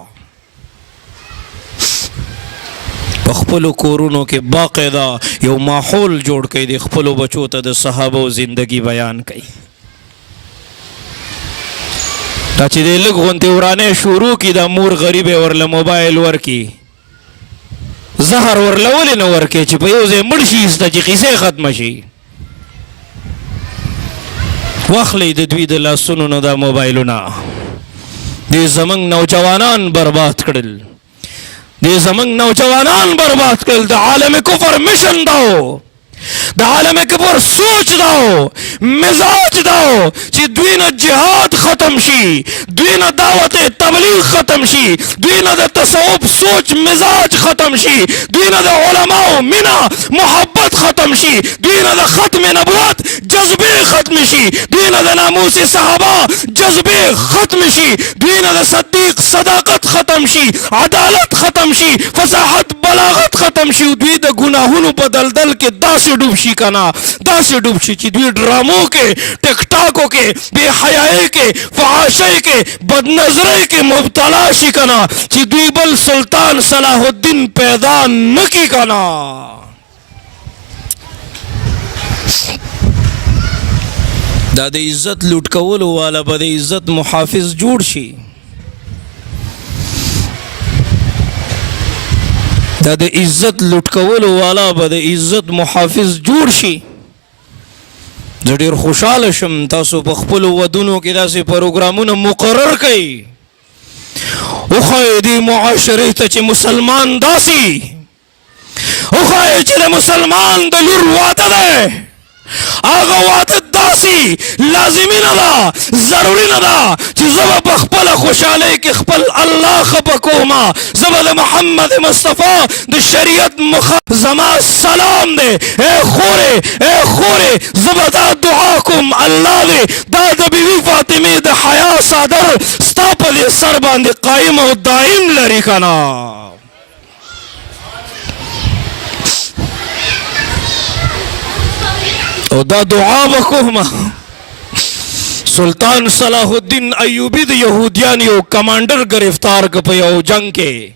په خپلو کورونو کې باقاعده یو ماحول جوړ کړئ د خپلو بچو ته د صحابو زندگی بیان کړئ دا چې دی لږ غوندې ورانۍ شروع کړي دا مور غریبې ورله موبایل ورکړي زهر ورله ولې نه ورکړي چې په یو ځای مړ شي ایسته چې قیسې ختمه شي واخلئ د دوی د لاسونو نه دا موبایلونه دوی زموږ نوجوانان برباد کړل دې زموږ نوجوانان برباد کړل د عالم کفر مشن داو د عالم کفر سوچ داو مزاج داو چې دوی نه جهاد ختم شي دوی نه دعوت تبلیغ ختم شي دوی نه د تصوف سوچ مزاج ختم شي دوی نه د علماو مینه محبت ختم شي دوی نه د ختم نبوت جذبې ختم شي دوی نه د ناموس صحابه جذبې ختم شي دوی نه د صدیق صداقت ختم شي عدالت ختم شي فصاحت بلاغت ختم شي دوی د ګناهونو په دلدل کې داسې ډوب شي که نه داسې ډوب شي چې دوی ډرامو کې ټک ټاکو کې بې حیایۍ کې فحاشۍ کې بدنظرۍ کې مبتلا شي که نه چې دوی بل سلطان صلاح الدین پیدا نه کړي که نه دا د عزت لوټ کولو والا به د عزت محافظ جوړ شي دا د عزت لوټ کولو والا به د عزت محافظ جوړ شي زه ډېر خوشحاله شم تاسو په خپلو ودونو کې داسې پروګرامونه مقرر کړئ وښایئ دې معاشرې ته چې مسلمان داسې وښایئ چې د مسلمان د لور واده دی هغه واده داسې لازمي نه ده ضروري نه ده چې زه به په خپله خوشحالۍ کې خپل الله خفه کومه زه به د محمد مصطفی د شریعت زما سلام دی ای خورې زه به دا دعا کوم الله دی دا د بیوي فاطمې د حیا صادر ستا په دې سر باندې قایم او دایم لري که نه او دا دعا وکوم سلطان صلاح الدین ایوبی د یهودیان یو کمانډر گرفتار که په یو جنگ کې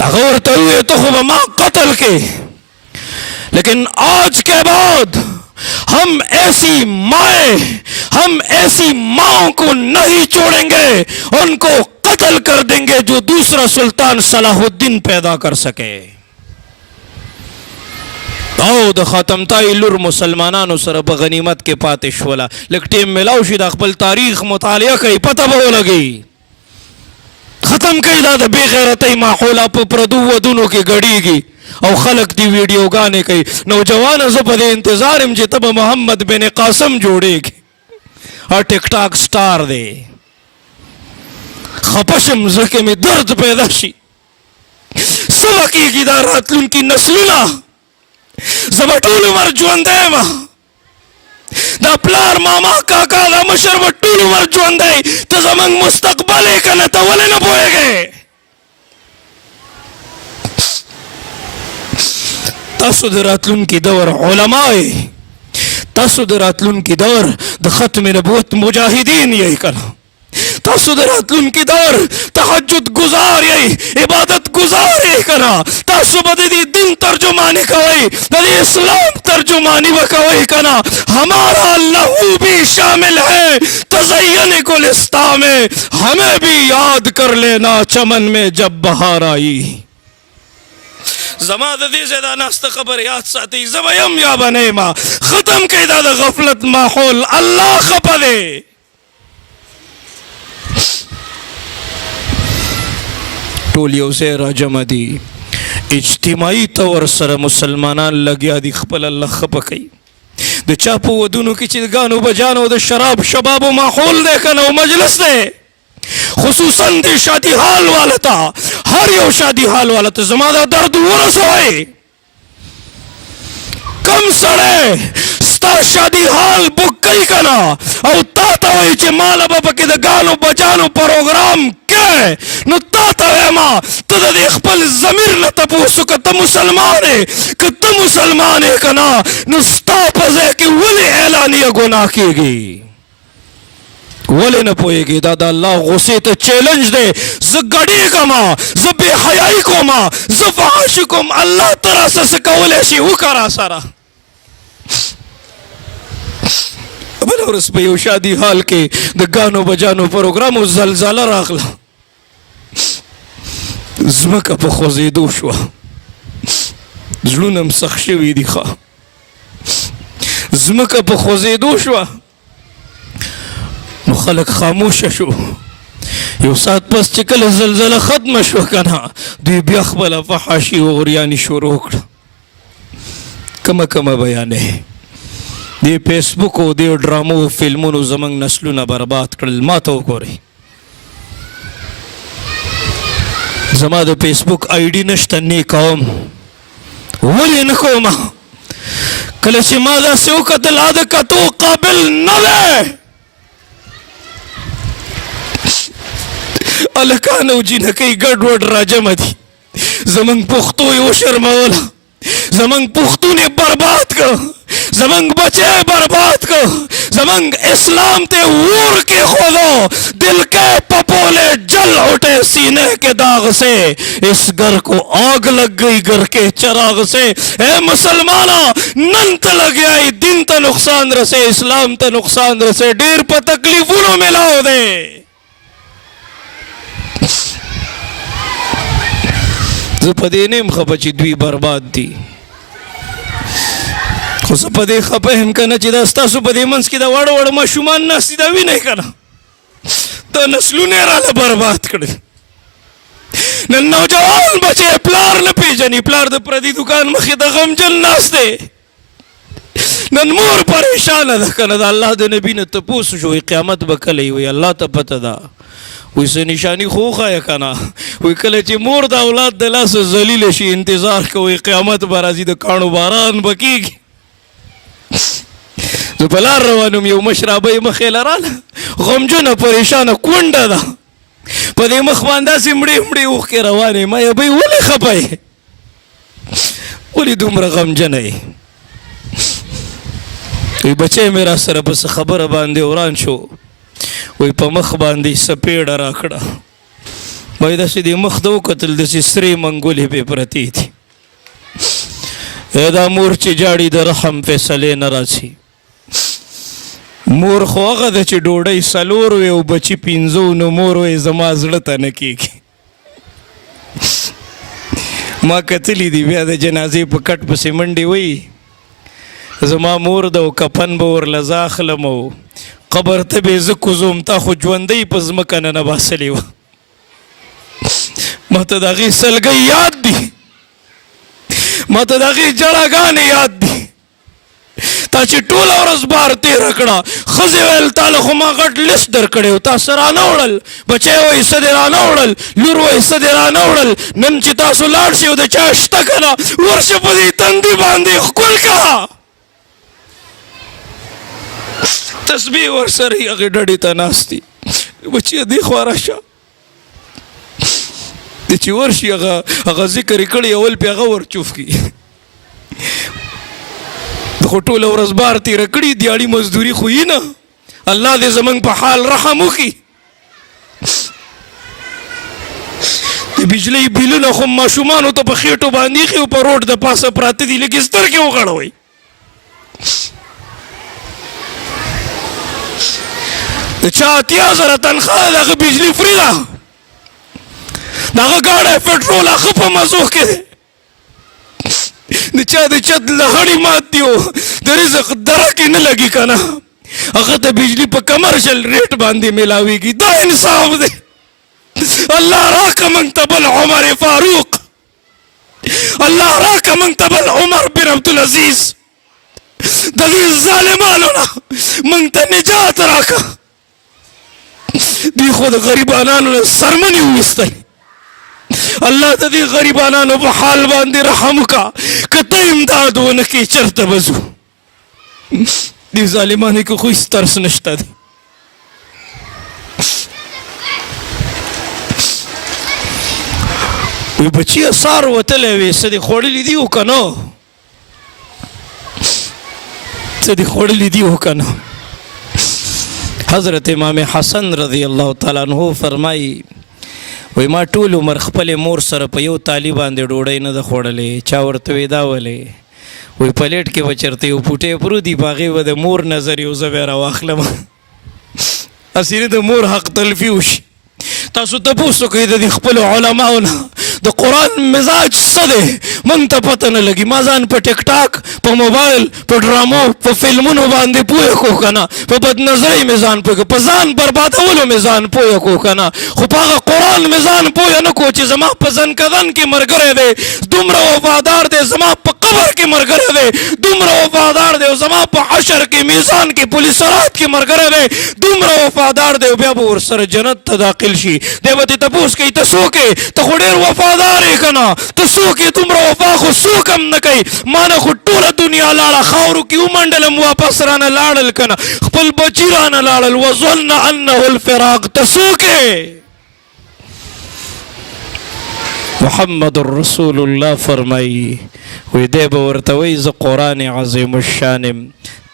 هغه ورته وویل ته خو به ما قتل کې لیکن آج کے بعد ہم ایسی ماؤں کو نہیں چھوڑیں گے ان کو قتل کر دیں گے جو دوسرا سلطان صلاح الدین پیدا کر سکے او د خاتمتای لور مسلمانانو سره په غنیمت کې پاتې شوله لږ ټیم میلاو شي د خپل تاریخ مطالعه کوي پته به ولګي ختم کوي دا د بې غیرتۍ ماحوله په پردو ودونو کې ګډېږي او خلق دی ویډیوګانې کوي نوجوانه زه په دې انتظار یم چې ته به محمد بن قاسم جوړېږي ټیک ټاک سټار دی خفه شم زړه کې مې درد پیدا شي څه به کېږي دا راتلونکي نسلونه زما ټول عمر ژوندی یم دا پلار ماما کاکا دا مشر به ټول عمر ژوندی ته زموږ مستقبل یې که نه ته ولې نه پوهېږې تاسو د راتلونکي دور علما یې تاسو د راتلونکي دور د ختم نبوت مجاهدین یې که نه تاسو د راتلونکي دور تهجد گزار یې عبادت گزار یې که نه تاسو به د دې دین ترجمانی کوئ د دې اسلام ترجمانی به کوئ که نه ہمارا اللہ بھی شامل ہے تزین گلستاں میں ہمیں بھی یاد کر لینا چمن میں جب بہار آئی زما د دې ځای دا ناسته خبر یاد ساتئ زه به یم یا به نه یمه ختم کئ دا د غفلت ماحول الله خفه دی ټول یو ځای راجمع دي اجتماعي طور سره مسلمانان لګیا دي خپل الله خفه کوي د چا په ودونو کې چې د ګانو بجانو د شراب شبابو ماحول دی که نه مجلس دی خصوصا د شادي حال والا ته هر یو شادي حال والا ته زما دا درد ورسوئ کم سړی ستا شادي حال بک کوي که نه او تا ته وایي چې ماله به پکې د ګانو بجانو پروګرام کې نو تا ته وایم ته د دې خپل ضمیر نه تپوس که ته مسلمان یې که ته مسلمان یې که نه نو ستا په ځای کې ولې اعلانیه ګناه کېږي ولې نه پوهېږې دا د الله غصې ته چیلنج دی زه ګډېږم زه بې حیایي کوم زه فحاشي کوم الله ته راسه څه کولی شي وکړه راسره بله ورځ په یو شادي حال کې د ګانو بجانو پروګرام زلزله راغله ځمکه په خوځېدو شوه زړونه هم سخت شوي دي ښه ځمکه په خوځېدو شوه نو خلک خاموشه شو یو ساعت پس چې کله زلزله ختمه شوه که نه دوی بیا خپله فحاشي و غریاني شروع کړه کمه بیانې دې فیسبوک او دې ډرامو فلمونو زموږ نسلونه برباد کړل ما ته وګورئ زما د فیسبوک آی ډي نشته نه کوم ولې نه کوم کله چې ما داسې وکتل د کتو قابل نه دی هلکان او جینکۍ ګډ وډ راجمع دي زموږ پښتو یې وشرموله زموږ پښتون یې برباد کړ زموږ بچی برباد کړ زموږ اسلام ته اور کېښودو دل کے پپولے جل اٹھے سینے کے داغ سے اس گھر کو آگ لگ گئی گھر کے چراغ سے اے مسلمانہ نن ته لګیائی دین ته نقصان رسے اسلام ته نقصان رسے ډیر په تکلیفونو ملاو دی زه په دې نه یم خفه چې دوی برباد دي خو زه په دې خفه یم که نه چې دا ستاسو په دې منځ کې د وړ وړ ماشومان ناست دي دا وینئ که نه دا نسلونه یې راله برباد کړل نن نوجوان بچی پلار نه پېژني پلار د پردي دوکان مخې ته غمجن ناست دی نن مور پریشانه ده که نه د الله د نبي نه تپوس شو قیامت به کله وي الله ته پته ده وی څه نشاني خو وښایه که نه وی کله چې مور د اولاد د لاسه ذلیله شي انتظار کوئ قیامت به راځي د کاڼو باران به کېږي زه په لار روان یم یو مشرابه یې مخې له راله غمجنه پریشانه کونډه ده په دې مخ باندې داسې مړې مړې اوښکې روانې ما یې بۍ ولې خفه یې ولې دومره غمجنه یې وی بچی مې را سره په څه خبره باندې وران شو وی په مخ باندې سپېړه را کړه وایي داسې دې مخ ته وکتل داسې سرې منګولې پې پرتې دي دا مور چې جاړي د رحم فیصلې نه راځي مور خو هغه ده چې ډوډۍ څلور وي او بچي پنځه نو مور وایي زما زړه ته نه کېږي ما کتلي دي بیا د جنازې په کټ پسې منډې وایي زما مور ده او کفن به ورله زه اخلم او قبر ته به زه کوزوم تا خو ژوندۍ په ځمکه نه نباسلې وه ما ته د هغې سلګۍ یاد دي ما ته د هغې جړاګانې یاد دي تا چې ټوله ورځ بار تېره کړه ښځې ویل تاله خو ما غټ لیست درکړی و تا څه رانه وړل بچی وایي څه دې رانه وړل لور وایي څه دې رانه وړل نن چې تاسو لاړ شئ او د چا شته که نه ورشه په دې تندي باندې ښکل کړه تسبیح ورسره یې هغې ډډې ته ناست دي بچیه دې خوا راشه د چې ورشي هغه ذکر یې کړی اول پې هغه ور چوف کړي د خو ټوله ورځ بار تېره کړي دیاړي مزدوري خو یي نه الله دې زموږ په حال رحم وکړي د بجلۍ بیلونه خو ماشومانو ته په خېټو باندې ایښي او په روډ د پاسه پراته دي لږې سترګې وغړوئ د چا 8000 تنخواه د هغه بجلي فري ده د هغه ګاډی پټرول هغه په مزو کې دی د چا د چت لغړې مات دي او د رزق دره کې نه لګي که نه هغه ته بجلي په کمرشل ریټ باندې میلاویږي دا انصاف دی الله راکه موږ ته بل عمر فاروق الله راکه موږ ته بل عمر بن عبدالعزیز د دې ظالمانو نه موږ ته نجات راکه دوی خو د غریبانانو نه سرمنې وویستل الله د دې غریبانانو په حال باندې رحم وکړه که ته امداد ونه کړې چېرته به ځو دې ظالمانو کې خو هېڅ ترس نشته دی وی بچیه سار وتلی وې څه دې خوړلي دي و که نه څه دې خوړلي دي و که نه حضرت امام حسن رضی الله تعالی عنہ فرمایي وی ما ټول عمر خپلې مور سره په یو تالي باندې ډوډۍ نه ده خوړلې چا ورته وی دا ولې وی پلیټ کې به چېرته یو پوټی پروت وي په هغې به د مور نظر یو زه بیا راواخلم هسې د مور حق تلفي وشي تاسو تپوس وکړئ د دې خپلو علماو نه د قرآن مزاج څه دی موږ ته پته نه لګي ما ځان په ټیک ټاک په موبایل په ډرامو په فلمونو باندې پوه کړو که نه په بدنظرۍ مې ځان پوه کړو په ځان بربادولو مې ځان پوه کړو که نه خو په هغه قرآن مې ځان پوه نه کړو چې زما په زنکدن کې ملګری دی دومره وفادار دی زما په قبر کې ملګری دی دومره وفادار دی او زما په حشر کې میزان کې پولیس رات کې ملګری دی دومره وفادار دی او بیا به ورسره جنت ته داخل شي دی به تې تپوس کوي ته څوک یې ته خو ډېر وفادار یې که نه ته څوک یې دومره وفا خو څوک هم نه کوي ما نه خو ټوله دنیا لاړه خاورو کې ومنډلم واپس رانه لاړل که نه خپل بچي رانه لاړل وظن انه الفراق ته څوک یې محمد رسول الله فرمایي وی دی به ورته وایي زه قرآن عظیم الشان یم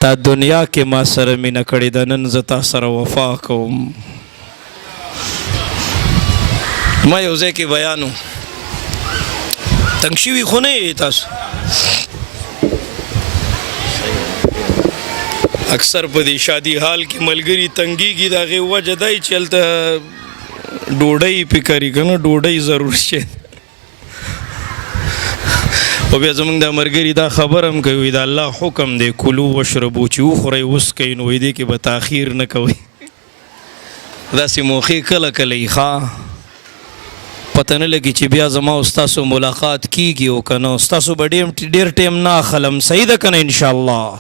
تا دنیا کې ما سره مینه کړې ده نن زه تا سره وفا کوم ما یو ځای کې بیانو تنګ شوي خو نه یې تاسو اکثر په دې شادي حال کې ملګري تنګېږي د هغې وجه دی چې هلته ډوډۍ پې کري که نه ډوډۍ ضرور شي او بیا زموږ دا ملګري دا خبر هم کوي د الله حکم دی کلو وشربو چې وخورئ وڅکئ نو دې کې به تاخیر نه کوئ داسې موقع کله کله یي ښه پته نه لګي چې بیا زما او ستاسو ملاقات کیږي او که نه ستاسو به ډېر ټیم نه اخلم صحیح ده که نه انشاءالله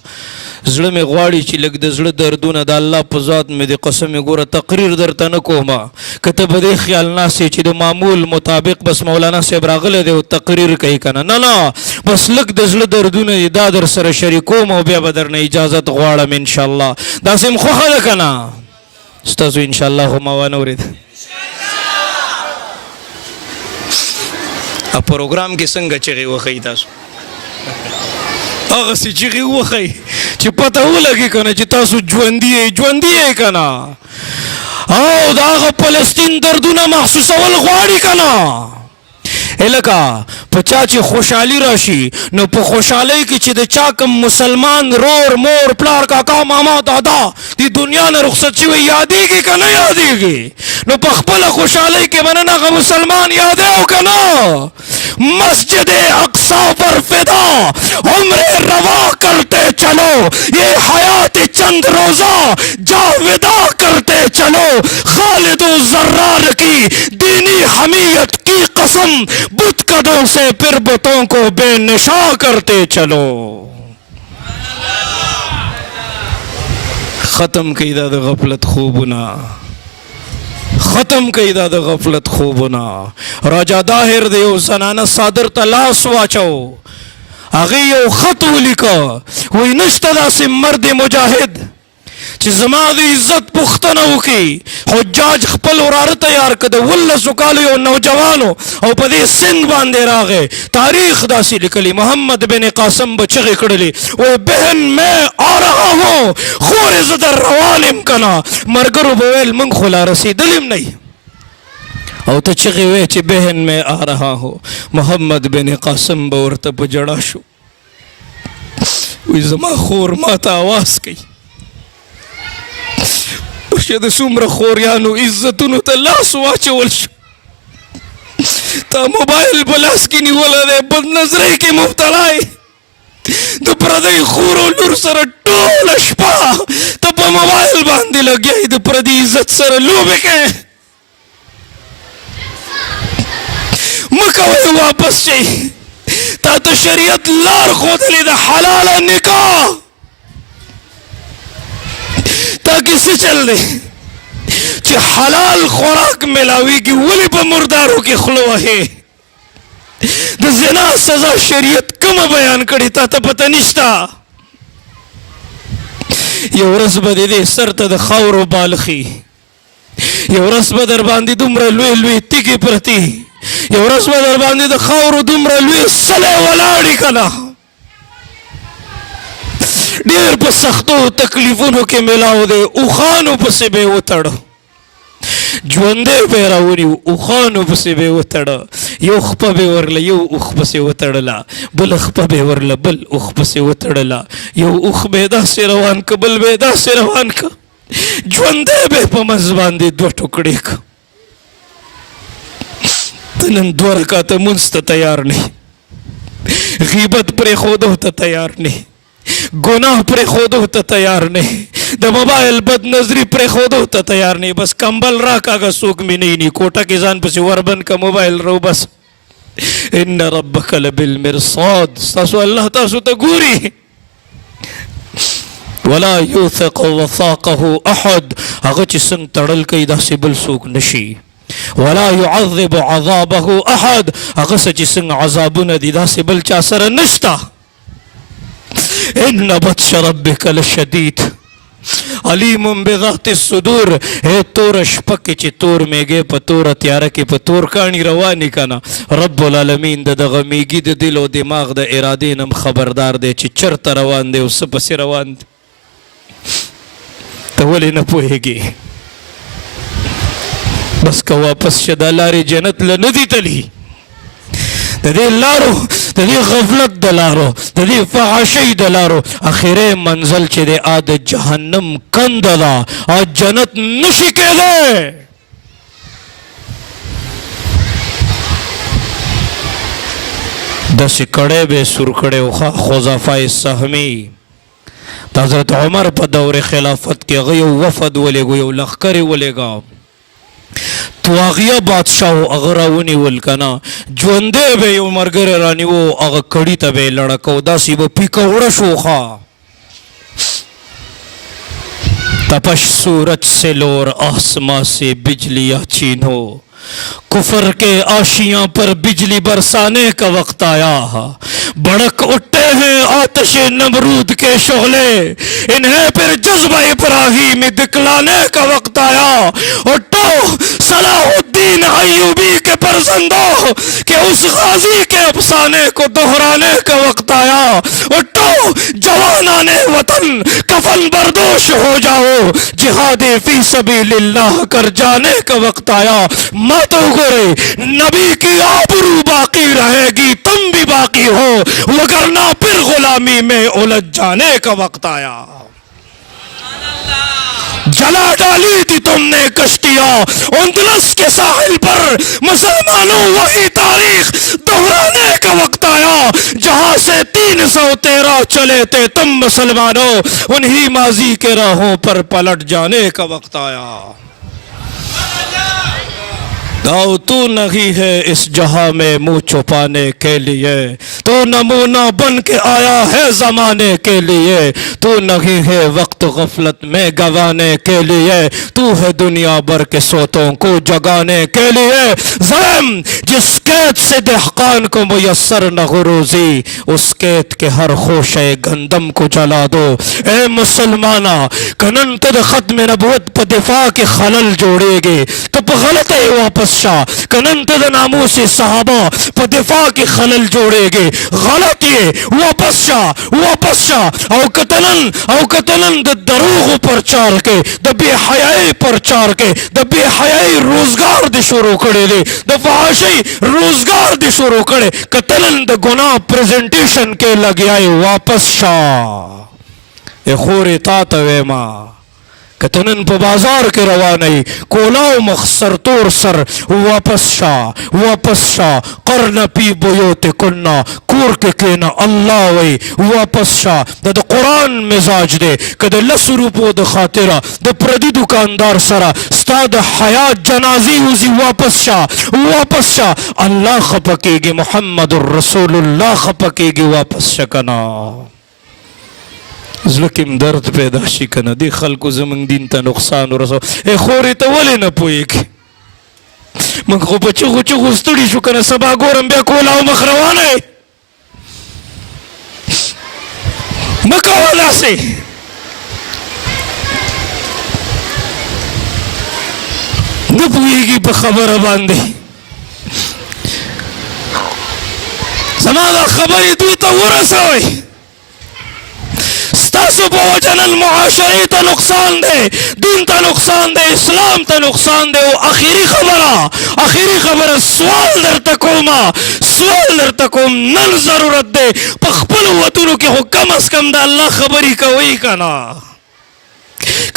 زړه مې غواړي چې لږ د زړه دردونه د الله په ذات مې د قسم ګوره تقریر درته نه کومه که ته په دې خیال ناست چې د معمول مطابق بس مولانا صاحب راغلی دی او تقریر کوي که نه نه بس لږ د زړه دردونه دي دا در سره شریکوم او بیا به درنه اجازت غواړم انشاءالله داسې م خوښه ده که نه ستاسو انشاءالله خو ما وانه اورېد پروګرام کې څنګه چغې وښئ تاسو هغسې چغې وښئ چې پته ولګي که نه چې تاسو ژوندي یې که نه او د هغه فلسطین دردونه محسوسول غواړي که نه لکه په چا چې خوشحالي راشي نو په خوشحالۍ کې چې د چا کم مسلمان رور مور پلار کاکا ماما دادا د دنیا نه رخصت شوی یادېږي که نه یادېږي نو په خپله خوشحالۍ کې به نن هغه مسلمان یادی او که نه مسجد اقصی پر فدا عمر روا کرتے چلو یہ حیات چند روزہ جاویدہ کرتے چلو خالد و زرار کی دینی حمیت کی قسم بت قدوں سے پھر بتوں کو بے نشاں کرتے چلو ख़त्म कईदा द गफलत खूबना, ख़त्म कईदा द गफलत खूबना। राजा दाहिर दे यो जनाना सादर तलास वाचो आगे यो खत लिखा वही नश्ता दासी मर्द मुजाहिद ज़माद इज्जत पुख्तनों की हुज्जाज खपल उरार तैयार कर वल्ला सुकालो यो नौजवानो और पदे सिंध बांधे रागे तारीख दासी लिखली मोहम्मद बिन कासम बचगे कड़ली वो बहन मैं आ रहा हूँ खोर ज़दर रवालिम कना मरगर बोल मंग खुला रसी दिलिम नहीं और तो चगे वे ची बहन मैं आ रहा हूँ मोहम्मद बिन कासम बोर तब जड़ाशु जमा खोर माता आवाज कई उशद सुमर खोरियानु इज्जतुनु तलास वाचवल ता मोबाइल बलास की निवला दे बदनजरे के मुब्तलाए तो प्रदई खूरो लुर सर टोल अशपा तब मोबाइल बांधे लग गया इध प्रदी इज्जत सर लोबे के मकवे वापस चाहिए ता तो शरीयत लार खोदली दा हलाल निकाह ताकि से चल दे चे हलाल खुराक मिलावी की वली पर मुर्दारों की खुलवा है द ज़िना सजा शरीयत कम बयान करी ता पता निश्ता ये रस बदे दे सर तद खावरो बालखी ये रस बदर बांधी दुमरा लुए लुए तिकी प्रति ये रस बदर बांधी द खावरो दुमरा लुए सले वलाड़ी कला ढेर पर सख्तो तकलीफों के मिलाओ दे उखानो पसे बे उतड़ ज्वंदे पेरावरी उखानो पसे बे उतड़ यो खपा बे वरला यो उख पसे उतड़ला बल खपा बे वरला बल उख पसे उतड़ला यो उख बेदा से रवान का बल बेदा से रवान का ज्वंदे बे पमज बांधे दो टुकड़े का तनन द्वार का तो मुंस्त तैयार नहीं गीबत पर खोद होता तैयार नहीं गुनाह पर खोद होता तैयार नहीं द मोबाइल बद नजरी पर खोद होता तैयार नहीं बस कंबल राखा का सूख में नहीं कोटा की जान पसी वरबन का मोबाइल रो बस इन्ना रब्बक लबिल मिरसाद सासु अल्लाह तासु तगूरी वला यूथक वसाक़हु अहद अगच संग तड़ल कई दासी बल सूख नशी वला युअज़्ज़िबु अज़ाबहु अहद अगस संग अज़ाबुन दिदा से बल चासर नश्ता इन्ना बत्श रब्बिक लशदीद अलीमुम बिज़ातिस सुदूर हे तोरश पक्के चितोर में गे पतोर त्यारा के पतोर कानी रवानी काना रब्बुल आलमीन द गमीगी द दिल और दिमाग द इरादे नम खबरदार दे चिचरता रवान दे उस पसे रवान तो बोले न पोहेगी बस का वापस शदा लारे जन्नत ल नदी तली तदे लारो तदे गफलत दलारो तदे फहाशी दलारो आखिरे मंजिल चेदे आद जहन्नम कंदला आज जन्नत नशिके दे दस कड़े बे सुरकड़े उखा खुज़ाफ़ाए सहमी हज़रत उमर पर दौर खिलाफत के गयो वफद वले गयो लखकर वलेगा त्वागिया बादशाह अगरावनी वलकना ज्वंदे बे उमर गर रानी वो अग कड़ी तबे लड़को दासी वो पिकौड़ा शोखा तपश सूरज से लोर आसमां से बिजलियां छीनो कुफर के आशियां पर बिजली बरसाने का वक्त आया भड़क उठे हैं आतिशे नमरूद के शोले इन्हें फिर जज्बा इब्राहीम दिखलाने का वक्त आया उठो सलाहुद्दीन अय्यूबी के परसंदो के उस गाजी के अफसाने को दोहराने का वक्त आया उठो जवानाने वतन कफन बर्दोश हो जाओ जिहादे फी सबीलिल्लाह कर जाने का वक्त आया तो गोरे नबी की आबरू बाकी रहेगी तुम भी बाकी हो वगरना फिर गुलामी में उलझ जाने का वक्त आया जला डाली थी तुमने कश्तियां उंदलस के साहिल पर मुसलमानों वही तारीख दोहराने का वक्त आया जहां से 313 चले थे तुम मुसलमानों उन्हीं माजी के राहों पर पलट जाने का वक्त आया गाओ तू नहीं है इस जहां में मुंह छुपाने के लिए तो तू नमूना बन के आया है जमाने के लिए, तू नहीं है वक्त गफलत में गवाने के लिए, तू है दुनिया भर के सोतों को जगाने के लिए। ज़लम जिस कैद से दहकान को मुयस्सर न गुरूजी, उस कैद के हर खोशे गंदम को जला दो। ए मुसलमाना कनन तद खत्म नबूवत पर दिफा के खलल जोड़ेगे तो गलत है वापस शाह, कनन तद नामों से सहाबा पर दिफा के खलल जोड़ेगे गलत ये वापस शाह औ कतलन द दरूग पर चार के द बेहयाई पर चार के द बेहयाई रोजगार दे शुरू करे ले द फहाशी रोजगार दे शुरू करे कतलन द गुनाह प्रेजेंटेशन के लग आए वापस शाह। ए खोरे तात वेमा कतनन पे बाजार के रवा नहीं कोलाओ मखसर तोर सर वापस शाह करना पी बोयोते कुन्ना कूर के केना अल्लाह वही वापस शाह। द कुरान मिजाज दे कद लसरूपो द खातिरा द प्रदी दुकानदार सरा स्ताद हयात जनाजी उसी वापस शाह। अल्लाह खपकेगी मोहम्मदुर रसूलुल्लाह खपकेगी वापस शकना। ज़लकिम दर्द पैदा शी कना दी खल्को ज़मंग दीन ता नुकसान रसो ए खोरे तो वले न पोएगी मंग खो चुगु स्तड़ी शु कना सबा गोरम बिया कोलाओ मखरवाने मकावाला से न पोएगी बखबर बांधे समादा खबरी तू तो वरसोई मुआशरे ता नुकसान दे, दीन ता नुकसान दे, इस्लाम ता नुकसान दे। वो आखिरी खबर सवाल दर तकोम नन जरूरत दे पखपल वतुनु के हो कम अज कम दा अल्लाह खबरी का वही का ना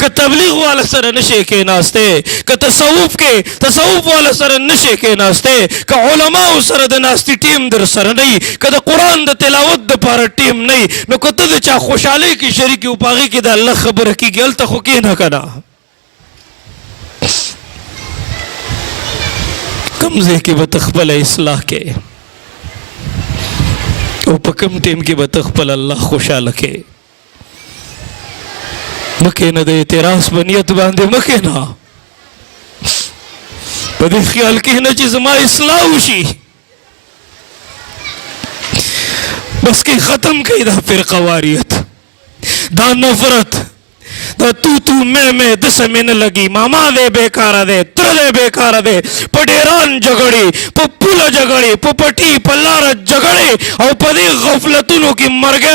क तबलीग वाला सर नशे के नास्ते क तसव्वुफ वाला सर नशे के नास्ते क उलमा सर द नास्ती टीम दर सर नहीं क द कुरान द तिलावत द पार टीम नहीं न क त चा खुशहाली की शरीकी उपागी की द अल्लाह खबर की गल त खो के न कना कमजे की बतखबल इस्लाह के ओ पकम टीम की बतखबल अल्लाह खुशहाल के मके न दे तेरास बनियत बांधे मके ना बदे ख्याल की न चीज मा इस्लाह उशी बस के खत्म कई दा फिर कवारियत दा नफरत दा तू मैं दस में न लगी मामा दे बेकारा दे त्रदे बेकारा दे पडेरान जगड़ी पुल जगड़ी पुपटी पल्लार जगड़े और पदी गफलतुनो की मरगे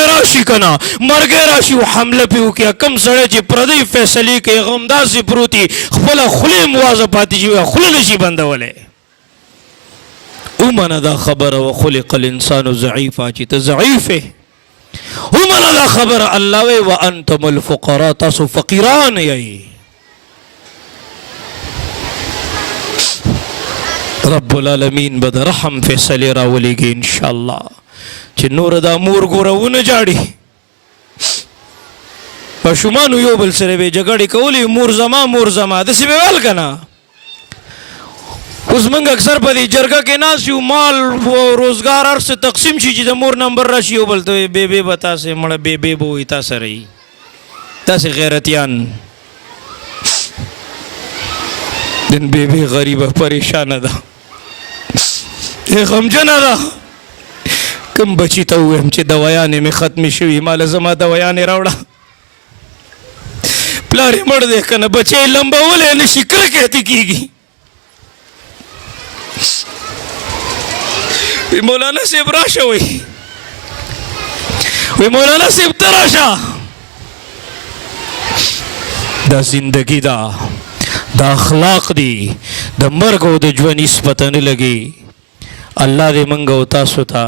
राशि हमले पे किया कम सड़े ची प्रदी फैसली के गमदार सी प्रूती खपला खुले मुआज़ पाती जी खुले नशी बंदा वाले उमन दा खबर व खुलिकल इंसानु ज़ईफ़ा ची तो ज़ईफ़ है उमन दा खबर अल्लाह व अंतुमुल फुक़रा तासु फ़कीरान यही रब्बुल आलमीन बद रहम फैसले रावलेगी इंशाअल्लाह ची नूर दा मूर गोरा उन जाड़ी पशुमानु यो बल सरे बे जगड़ी कौली मूर जमा दसी बेवाल कना उस मंग अक्सर पदी जरगा के नास यू माल वो रोजगार अर्थ से तकसीम शी जी मोर नंबर राशि हो बोलते बेबे बता से मड़ा बेबे बो इता सरई तसे गैरतियान दिन बेबे गरीब परेशान दा ये गमजन दा कम बची तो हुए हमचे दवायाने में खत्म शुई माल जमा दवायाने रावड़ा प्लारे मर देख न बचे लंबा बोले ने शिक्र कहती कीगी मौलाना से राशा हुई मौलाना से तराशा दा जिंदगी दा अखलाक दी द मर्ग द जवानी पता नहीं लगी अल्लाह दे मंगा उतासु था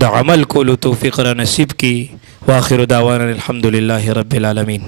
द अमल को तौफीक नसीब की वाखिर दावाना अल्हम्दुलिल्लाहि रब्बिल आलमीन।